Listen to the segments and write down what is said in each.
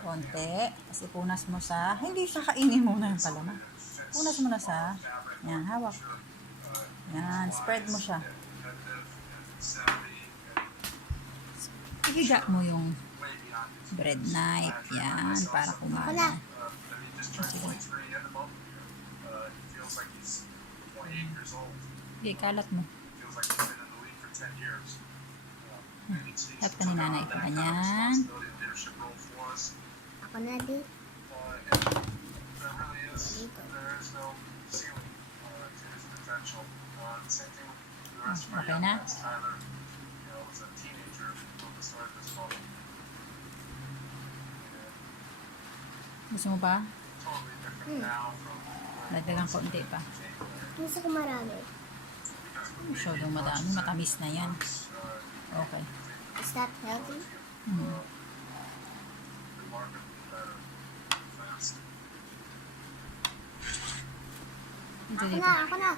Konti. Tapos ipunas mo sa, hindi siya kainin muna yung pala na. Punas mo na sa, yan, hawak. Yan, spread mo siya. Ihiga mo yung bread knife. Yan, para kumana. Sige. Okay, kalat mo. At ka ni nanay pa. Ganyan. Ako na di. Okay na? Gusto mo pa? Dagdagan konti pa. Gusto ko marami. Masyadong madami. Matamis na yan. Okay. Is that healthy? Dito, Ako dito. na, ako na.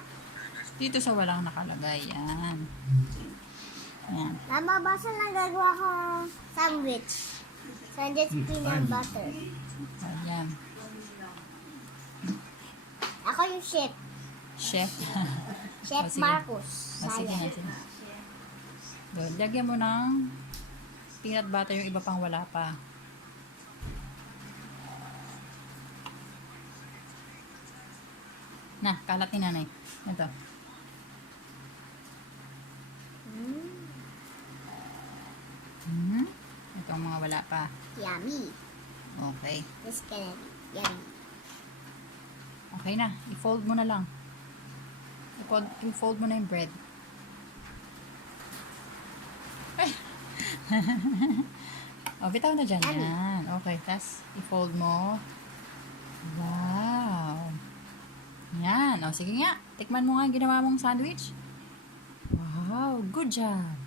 Dito sa walang nakalagay. Yan. Yan. Nababasa na gagawa ko sandwich. Sandwich peanut butter. Yan. Ako yung chef. Chef. Chef Oh, sige. Marcos. Sige na, sige. Doon, lagyan mo ng peanut butter yung iba pang wala pa. Na, kalat ni nanay. Ito. Ito ang mga wala pa. Yummy. Okay. This can be yummy. Okay na. I-fold mo na lang. I-fold mo na yung bread. Oh, bitaw na dyan. Yan. Okay. Tapos, i-fold mo. Wow. Yan. O, sige nga. Tikman mo nga yung ginawa mong sandwich. Wow. Good job.